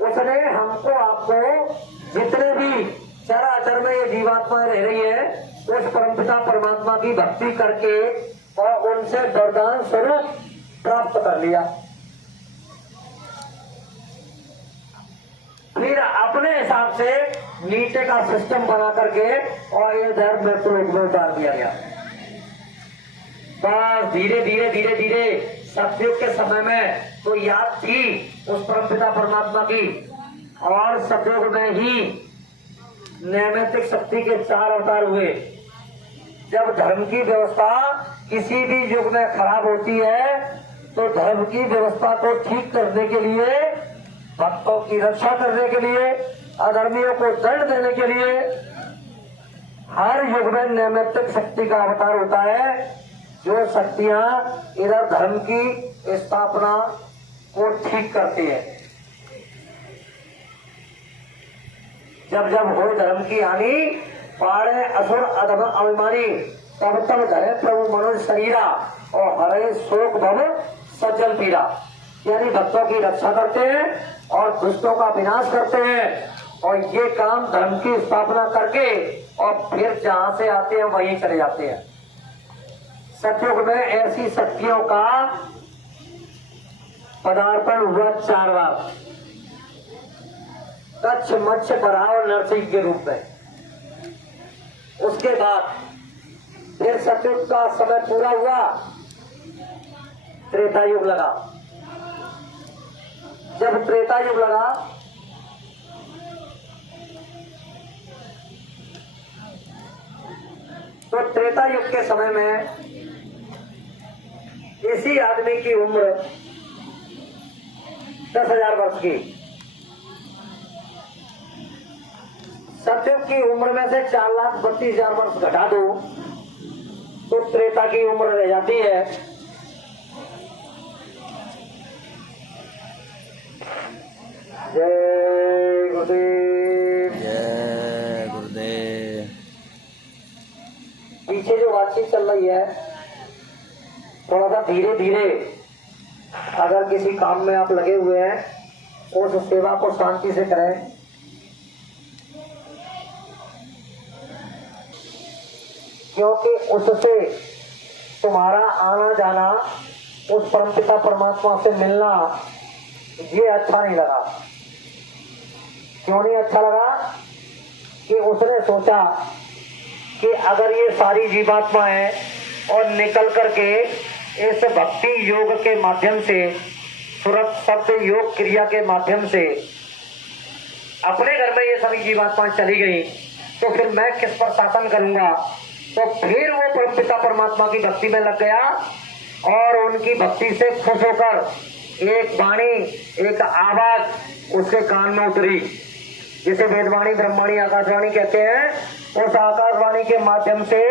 उसने हमको आपको जितने भी चराचर में ये जीवात्मा रह रही है उस परमपिता परमात्मा की भक्ति करके और उनसे वरदान स्वरूप प्राप्त कर लिया। फिर अपने हिसाब से नीचे का सिस्टम बना करके और ये धर्म में उतार दिया गया। बस धीरे धीरे धीरे धीरे सतयुग के समय में तो याद थी उस परमपिता परमात्मा की, और सतयुग में ही नैमित्तिक शक्ति के 4 अवतार हुए। जब धर्म की व्यवस्था किसी भी युग में खराब होती है तो धर्म की व्यवस्था को ठीक करने के लिए, भक्तों की रक्षा करने के लिए, अधर्मियों को दंड देने के लिए हर युग में नैमित्तिक शक्ति का अवतार होता है, जो शक्तियां इधर धर्म की स्थापना को ठीक करती है। जब जब हो धर्म की हानि, पाड़े असुर अधम अभिमानी, तब तब धरे प्रभु मनुष्य शरीरा और हरे शोक भव सज्जन पीड़ा। यानी भक्तों की रक्षा करते हैं और दुष्टों का विनाश करते हैं, और ये काम धर्म की स्थापना करके और फिर जहां से आते हैं वहीं चले जाते हैं। सतयुग में ऐसी शक्तियों का पदार्पण हुआ 4 बार, कच्छ मत्स्य बराह नरसिंह के रूप में। उसके बाद फिर सतयुग का समय पूरा हुआ, त्रेता युग लगा। जब त्रेता युग लगा तो त्रेता युग के समय में इसी आदमी की उम्र 10,000 वर्ष की। सतयुग की उम्र में से 4,32,000 वर्ष घटा दो तो त्रेता की उम्र रह जाती है जय गुरुदेव। जय गुरुदेव। पीछे जो बातचीत चल रही है थोड़ा सा धीरे धीरे, अगर किसी काम में आप लगे हुए हैं उस सेवा को शांति से करें। क्योंकि उससे तुम्हारा आना जाना, उस परमपिता परमात्मा से मिलना, ये अच्छा नहीं लगा। क्यों नहीं अच्छा लगा? कि उसने सोचा कि अगर ये सारी जीवात्मा है और निकल करके इस भक्ति योग के माध्यम से, सुरत शब्द योग क्रिया के माध्यम से अपने घर में ये सभी जीवात्माएं चली गई, तो फिर मैं किस पर शासन करूंगा? तो फिर वो परमपिता परमात्मा की भक्ति में लग गया और उनकी भक्ति से खुश होकर एक वाणी, एक आवाज उसके कान में उतरी, जिसे वेदवाणी, ब्रह्मवाणी, आकाशवाणी कहते हैं। उस आकाशवाणी के माध्यम से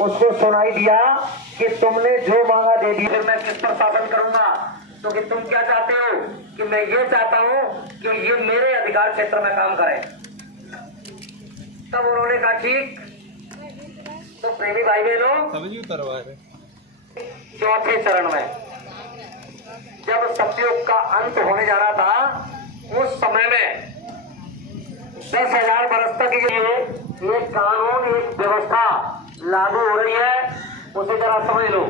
उसको सुनाई दिया कि तुमने जो मांगा दे दिया, फिर मैं किस पर शासन करूंगा? तो कि तुम क्या चाहते हो? कि मैं ये चाहता हूं कि ये मेरे अधिकार क्षेत्र में काम करे। तब उन्होंने कहा ठीक। तो प्रेमी भाई बहनों, चौथे चरण में जब सतयुग का अंत होने जा रहा था, उस समय में 10,000 वर्ष तक ये एक कानून, एक व्यवस्था लागू हो रही है। उसे जरा समझ लो।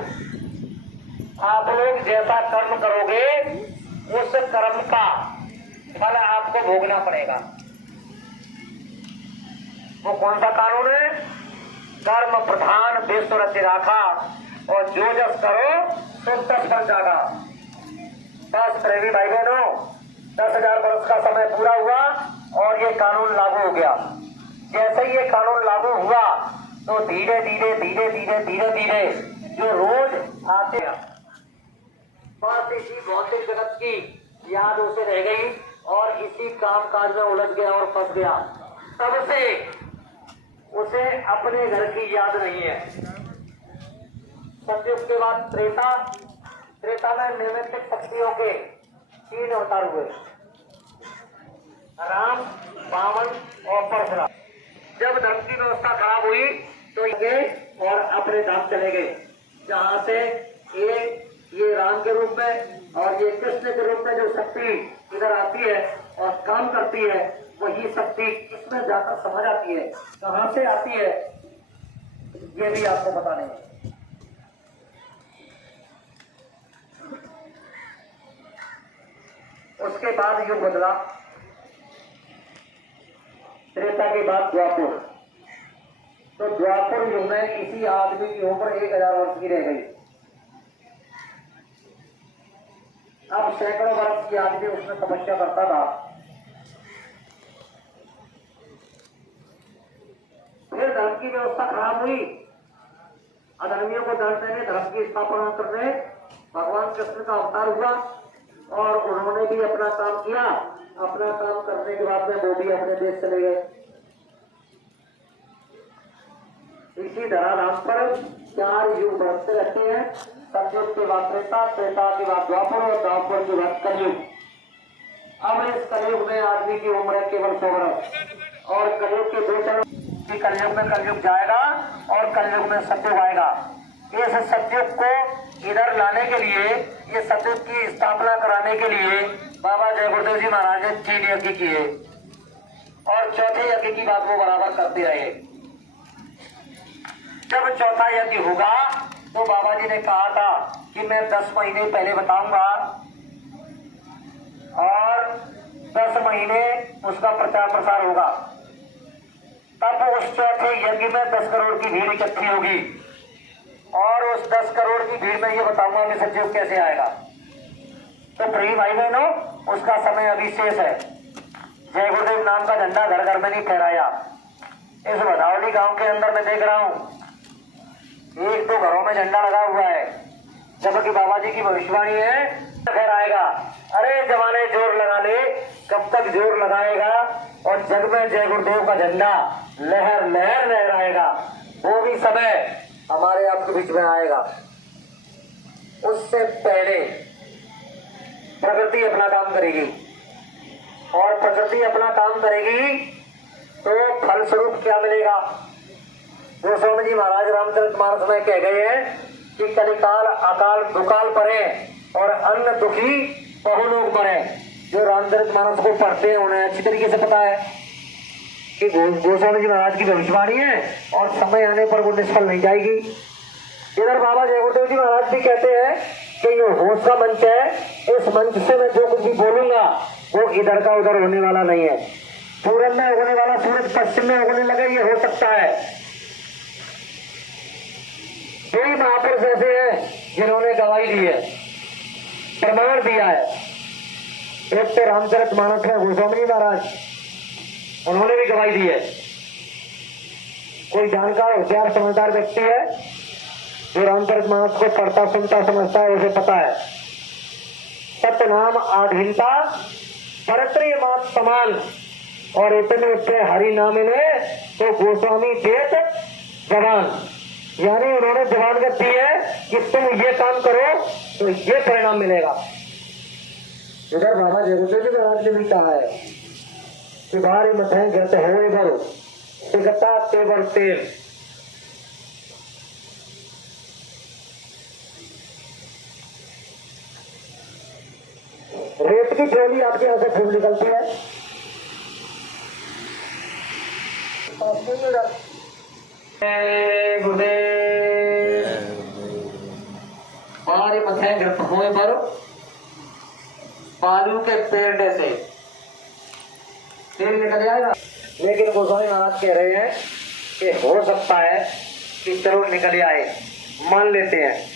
आप लोग जैसा कर्म करोगे उस कर्म का फल आपको भोगना पड़ेगा। वो कौन सा कानून है? कर्म प्रधान विश्व रच राखा, और जो जस करो तो तस फल जागा। बस प्रेमी भाई बहनों, 10,000 वर्ष का समय पूरा हुआ और ये कानून लागू हो गया। जैसे ही ये कानून लागू हुआ तो धीरे धीरे धीरे धीरे धीरे धीरे जो रोज आते हैं, बस इसी भौतिक जगत की याद उसे रह गई और इसी काम काज में उलझ गया और फंस गया। तब से उसे अपने घर की याद नहीं है। सतयुग के बाद त्रेता, त्रेता में नैमित्तिक शक्तियों के 3 अवतार हुए, राम, वामन और परशुराम। जब धर्म की व्यवस्था खराब हुई तो ये और अपने धाम चले गए, जहां से ये राम के रूप में, और ये कृष्ण के रूप में जो शक्ति इधर आती है और काम करती है, वही शक्ति इसमें जाकर समझ आती है। कहाँ से आती है ये भी आपको पता नहीं। उसके बाद युग बदला, त्रेता के बाद द्वापर। तो द्वापर युग में किसी आदमी की उम्र 1000 वर्ष की रह गई। अब सैकड़ों वर्ष की आदमी उसमें तपस्या करता था। फिर धर्म की व्यवस्था खराब हुई। अधर्मियों को दंड देने, धर्म की स्थापना करने भगवान कृष्ण का अवतार हुआ और उन्होंने भी अपना काम किया। अपना काम करने के बाद में वो भी अपने देश चले गए। इसी धराधाम पर 4 युग बढ़ते रहते हैं। सतयुग के बाद त्रेता, त्रेता के बाद द्वापर और द्वापर के बाद कलयुग। अब इस कलयुग में आदमी की उम्र है केवल 100 वर्ष। और कलयुग के 2 चरण, कलयुग में कलयुग जाएगा और कलयुग में सतयुग आएगा। इस सतयुग को इधर लाने के लिए, ये सतयुग की स्थापना कराने के लिए बाबा जय गुरुदेव जी महाराज ने 3 यज्ञ किए और चौथे यज्ञ की बात वो बराबर करते रहे। जब चौथा यज्ञ होगा तो बाबा जी ने कहा था कि मैं 10 महीने पहले बताऊंगा और 10 महीने उसका प्रचार प्रसार होगा। तब उस चौथे यज्ञ में 10 करोड़ की भीड़ इकट्ठी होगी और उस 10 करोड़ की भीड़ में ये बताऊंगा कि सतयुग कैसे आएगा। तो प्रिय भाई बहनों, उसका समय अभी शेष है। जय गुरुदेव नाम का झंडा घर घर में नहीं फहराया। इस भदावली गांव के अंदर मैं देख रहा हूँ 1-2 घरों में झंडा लगा हुआ है, जबकि बाबा जी की भविष्यवाणी है फहराएगा। अरे जमाने जोर लगा ले, कब तक जोर लगाएगा और जग में जय गुरुदेव का झंडा लहर लहर लहराएगा। वो भी समय हमारे आपके बीच में आएगा। उससे पहले प्रकृति अपना काम करेगी और प्रकृति अपना काम करेगी तो फलस्वरूप क्या मिलेगा? गोस्वामी जी महाराज रामचरितमानस में कह गए हैं कि कलिकाल अकाल दुकाल परे और अन्न दुखी बहुलोक मरे। जो रामचरितमानस को पढ़ते हैं उन्हें अच्छी तरीके से पता है कि गोस्वामी जी महाराज की भविष्यवाणी है और समय आने पर वो निष्फल नहीं जाएगी। इधर बाबा जय गुरुदेव जी महाराज भी कहते हैं कि ये होश का मंच है, इस मंच से मैं जो कुछ भी बोलूंगा वो इधर का उधर होने वाला नहीं है। पूरब में होने वाला सूरज पश्चिम में होने लगे, ये हो सकता है। कई महापुरुष ऐसे हैं जिन्होंने गवाही दी है, प्रमाण दिया है। एक तो रामचरितमानस में गोस्वामी जी महाराज, उन्होंने भी गवाही दी है। कोई जानकार होशियार समझदार व्यक्ति है जो रामचरितमानस को पढ़ता सुनता समझता है, उसे पता है सतनाम आधीनता परत्रिय मात समान और इतने पे हरि नाम ने तो गोस्वामी देत जवान। यानी उन्होंने जवानत दी है कि तुम ये काम करो तो ये परिणाम मिलेगा। इधर बाबा जय गुरुदेव जी महाराज ने भी कहा है कि बाहरी मथें गिरते हुए भरो सिगता तेवर तेल। रेत की ट्रेली आपके यहाँ से खूब निकलती है, गुरुदेव बाहरी मथें गिरते हुए भरो बालू के पेड़ से तेल निकल जाएगा। लेकिन गोस्वामी महाराज कह रहे हैं कि हो सकता है कि चलो निकल आए, मान लेते हैं।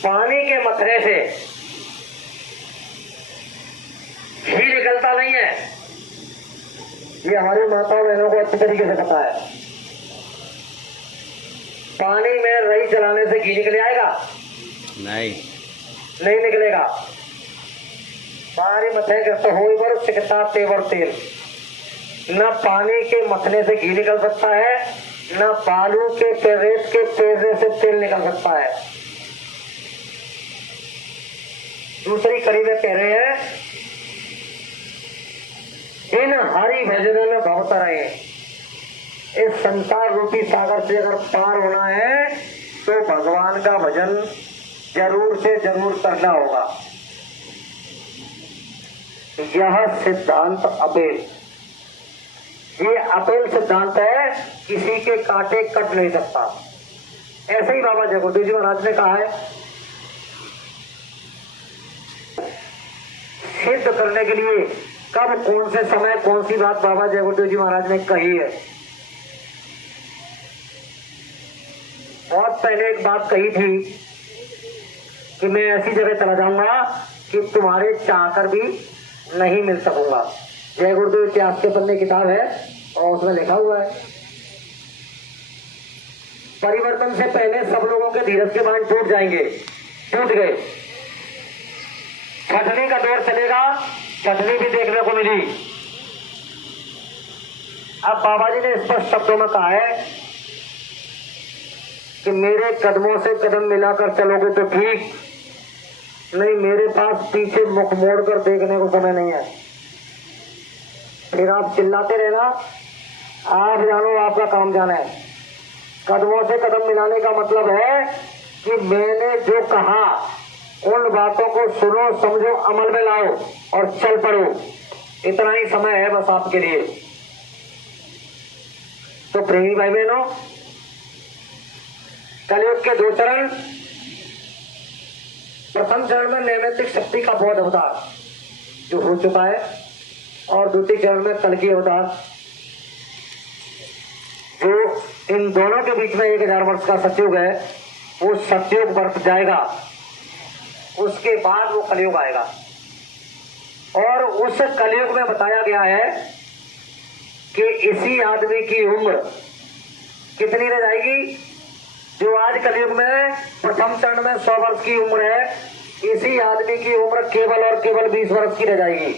पानी के मथने से घी निकलता नहीं है, ये हमारी माताओं बहनों को अच्छी तरीके से पता है। पानी में रई जलाने से घी निकल आएगा? नहीं निकलेगा। बाहरी मथे गिरते हुए पर सिकता तेवर तेल। न पानी के मथने से घी निकल सकता है, न बालू के रेत के पेड़े से तेल निकल सकता है। दूसरी कड़ी में कह रहे हैं इन हरि भजनों में बहुत रहे। इस संसार रूपी सागर से अगर पार होना है तो भगवान का भजन जरूर से जरूर करना होगा। यह सिद्धांत अपेल, ये अपेल सिद्धांत है, किसी के कांटे कट नहीं सकता। ऐसे ही बाबा जय गुरुदेव जी महाराज ने कहा है, सिद्ध करने के लिए कब कौन से समय कौन सी बात बाबा जय गुरुदेव जी महाराज ने कही है। बहुत पहले एक बात कही थी कि मैं ऐसी जगह चला जाऊंगा कि तुम्हारे चाहकर भी नहीं मिल सकूंगा। जय गुरुदेव इतिहास के पन्ने किताब है और उसमें लिखा हुआ है, परिवर्तन से पहले सब लोगों के धीरज के बांध टूट जाएंगे, टूट गए। छठनी का दौर चलेगा, छठनी भी देखने को मिली। अब बाबा जी ने स्पष्ट शब्दों में कहा है कि मेरे कदमों से कदम मिलाकर चलोगे तो ठीक, नहीं मेरे पास पीछे मुख मोड़कर देखने को समय नहीं है। फिर आप चिल्लाते रहना, आप जानो आपका काम जाना है। कदमों से कदम मिलाने का मतलब है कि मैंने जो कहा उन बातों को सुनो, समझो, अमल में लाओ और चल पड़ो। इतना ही समय है बस आपके लिए। तो प्रेमी भाई बहनों, कलयुग के 2 चरण, प्रथम चरण में नैमित्तिक शक्ति का बौद्ध अवतार जो हो चुका है, और द्वितीय चरण में कल्कि अवतार जो इन दोनों के बीच में 1000 वर्ष का सतयुग है। वो सतयुग बरत जाएगा, उसके बाद वो कलयुग आएगा। और उस कलयुग में बताया गया है कि इसी आदमी की उम्र कितनी रह जाएगी। जो आज कलयुग में प्रथम चरण में 100 वर्ष की उम्र है, इसी आदमी की उम्र केवल और केवल 20 वर्ष की रह जाएगी।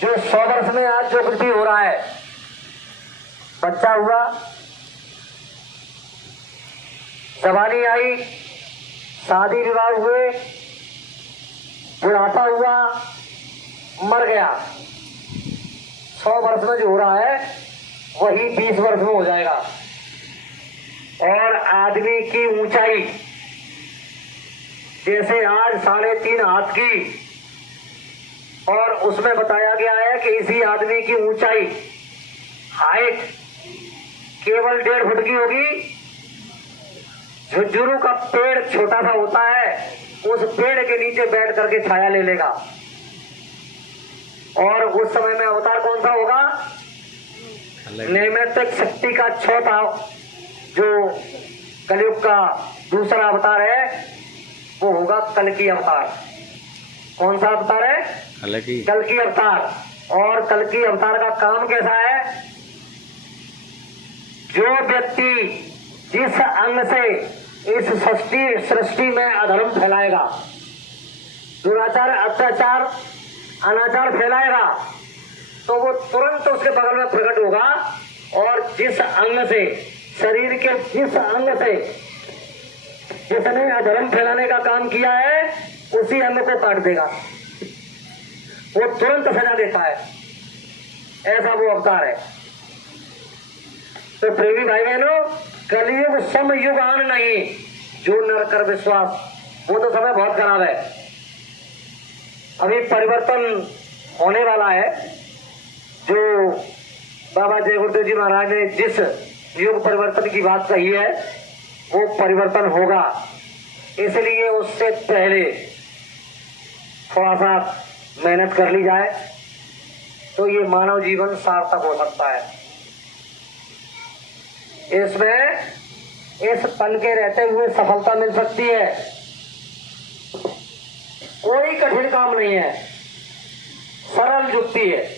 जो 100 वर्ष में आज जो कुछ भी हो रहा है, बच्चा हुआ, जवानी आई, शादी विवाह हुए, बुढ़ापा हुआ, मर गया, 100 वर्ष में जो हो रहा है वही 20 वर्ष में हो जाएगा। और आदमी की ऊंचाई जैसे आज 3.5 हाथ की, और उसमें बताया गया है कि इसी आदमी की ऊंचाई, हाइट केवल 1.5 फुट की होगी। झुंझुनू का पेड़ छोटा सा होता है, उस पेड़ के नीचे बैठ करके छाया ले लेगा। और उस समय में अवतार कौन सा होगा? नैमित्तिक शक्ति का चौथा, जो कलयुग का दूसरा अवतार है, वो होगा कल्कि अवतार। कौन सा अवतार है? कल्कि अवतार। और कल्कि अवतार का काम कैसा है? जो व्यक्ति जिस अंग से इस सृष्टि में अधर्म फैलाएगा, दुराचार, अत्याचार, अनाचार फैलाएगा, तो वो तुरंत उसके बगल में प्रकट होगा और जिस अंग से, शरीर के जिस अंग से जिसने अधर्म फैलाने का काम किया है, उसी अंग को काट देगा। वो तुरंत सजा देता है। ऐसा वो अवतार है। तो प्रेमी भाई बहनों, कलयुग समयुगान नहीं, जो नर कर विश्वास, वो तो समय बहुत खराब है। अभी परिवर्तन होने वाला है। जो बाबा जय गुरुदेव जी महाराज ने जिस युग परिवर्तन की बात कही है, वो परिवर्तन होगा। इसलिए उससे पहले थोड़ा सा मेहनत कर ली जाए तो ये मानव जीवन सार्थक हो सकता है। इसमें इस पल के रहते हुए सफलता मिल सकती है। कोई कठिन काम नहीं है, सरल युक्ति है।